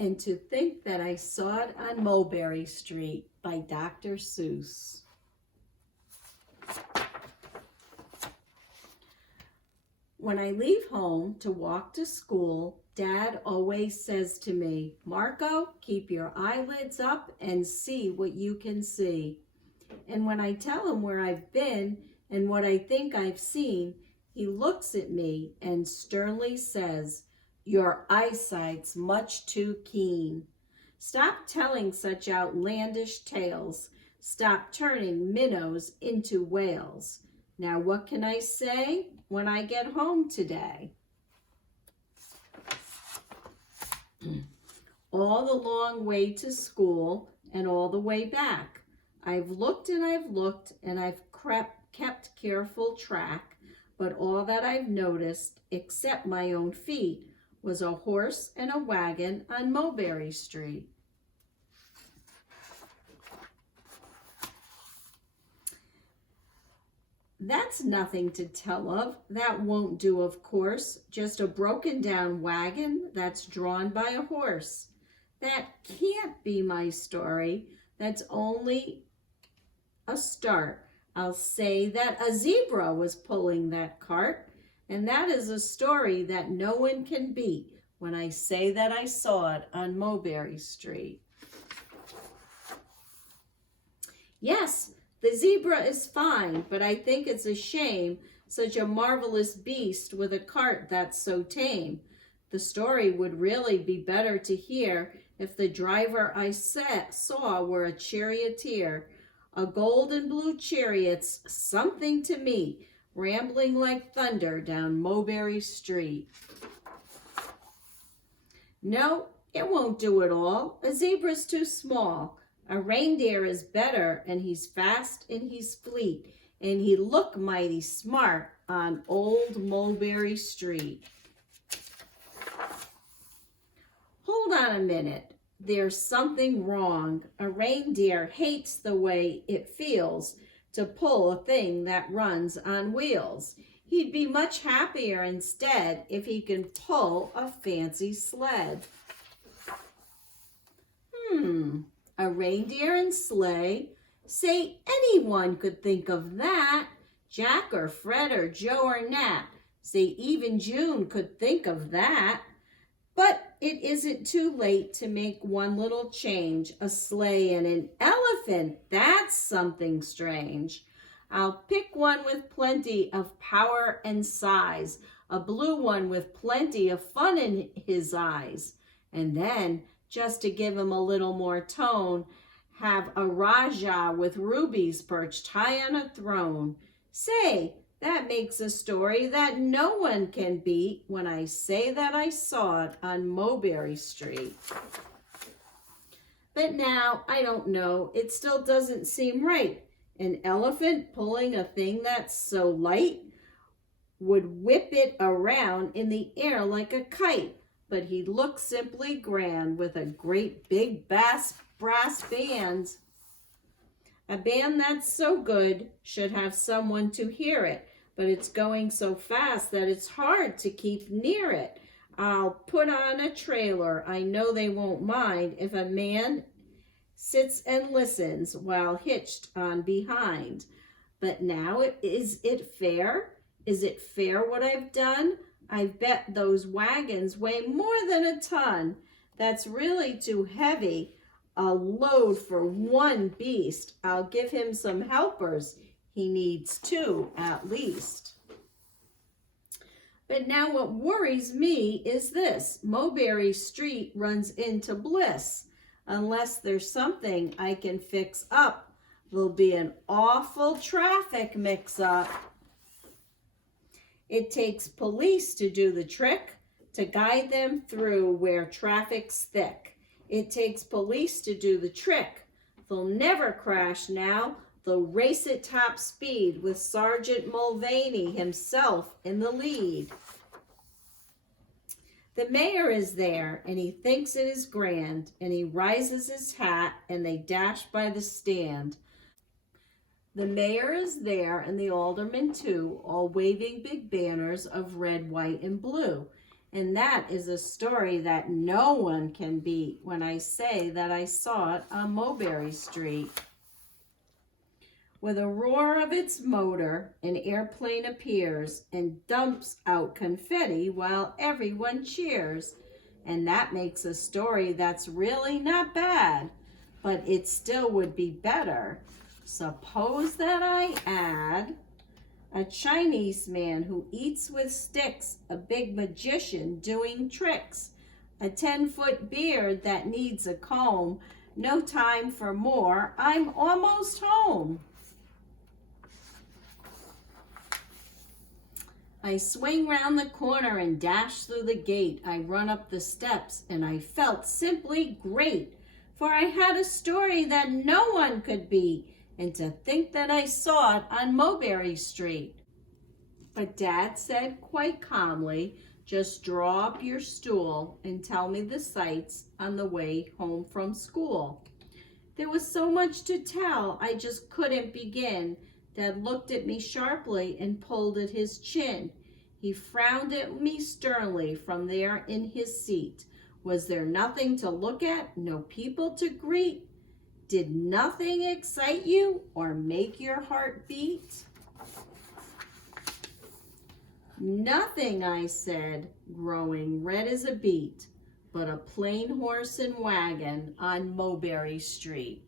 and to think that I saw it on Mulberry Street by Dr. Seuss. When I leave home to walk to school, Dad always says to me, "Marco, keep your eyelids up and see what you can see." And when I tell him where I've been and what I think I've seen, he looks at me and sternly says, "Your eyesight's much too keen. Stop telling such outlandish tales. Stop turning minnows into whales. Now what can I say when I get home today?" All the long way to school and all the way back, I've looked and I've looked and I've kept careful track, but all that I've noticed, except my own feet, was a horse and a wagon on Mulberry Street. That's nothing to tell of. That won't do, of course. Just a broken down wagon that's drawn by a horse. That can't be my story. That's only a start. I'll say that a zebra was pulling that cart, and that is a story that no one can beat when I say that I saw it on Mulberry Street. Yes, the zebra is fine, but I think it's a shame, such a marvelous beast with a cart that's so tame. The story would really be better to hear if the driver I saw were a charioteer. A gold and blue chariot's something to me, rambling like thunder down Mulberry Street. No, it won't do at all. A zebra's too small. A reindeer is better, and he's fast and he's fleet, and he'd look mighty smart on old Mulberry Street. Hold on a minute. There's something wrong. A reindeer hates the way it feels to pull a thing that runs on wheels. He'd be much happier instead if he can pull a fancy sled. A reindeer and sleigh? Say, anyone could think of that. Jack or Fred or Joe or Nat. Say, even June could think of that. But it isn't too late to make one little change. A sleigh and an elephant, that's something strange. I'll pick one with plenty of power and size, a blue one with plenty of fun in his eyes. And then, just to give him a little more tone, have a Rajah with rubies perched high on a throne. Say, that makes a story that no one can beat when I say that I saw it on Mulberry Street. But now, I don't know, it still doesn't seem right. An elephant pulling a thing that's so light would whip it around in the air like a kite, but he'd look simply grand with a great big brass band. A band that's so good should have someone to hear it, but it's going so fast that it's hard to keep near it. I'll put on a trailer. I know they won't mind if a man sits and listens while hitched on behind. But now, is it fair? Is it fair what I've done? I bet those wagons weigh more than a ton. That's really too heavy a load for one beast. I'll give him some helpers. He needs two at least. But now what worries me is this. Mulberry Street runs into bliss. Unless there's something I can fix up, there'll be an awful traffic mix-up. It takes police to do the trick, to guide them through where traffic's thick. It takes police to do the trick. They'll never crash now. They'll race at top speed with Sergeant Mulvaney himself in the lead. The mayor is there, and he thinks it is grand, and he rises his hat, and they dash by the stand. The mayor is there, and the aldermen too, all waving big banners of red, white, and blue. And that is a story that no one can beat when I say that I saw it on Mulberry Street. With a roar of its motor, an airplane appears and dumps out confetti while everyone cheers. And that makes a story that's really not bad, but it still would be better. Suppose that I add a Chinese man who eats with sticks, a big magician doing tricks, a 10-foot beard that needs a comb, no time for more, I'm almost home. I swing round the corner and dash through the gate. I run up the steps and I felt simply great, for I had a story that no one could beat, and to think that I saw it on Mulberry Street. But Dad said quite calmly, just draw up your stool and tell me the sights on the way home from school. There was so much to tell, I just couldn't begin. Dad looked at me sharply and pulled at his chin. He frowned at me sternly from there in his seat. Was there nothing to look at, no people to greet? Did nothing excite you or make your heart beat? Nothing, I said, growing red as a beet, but a plain horse and wagon on Mulberry Street.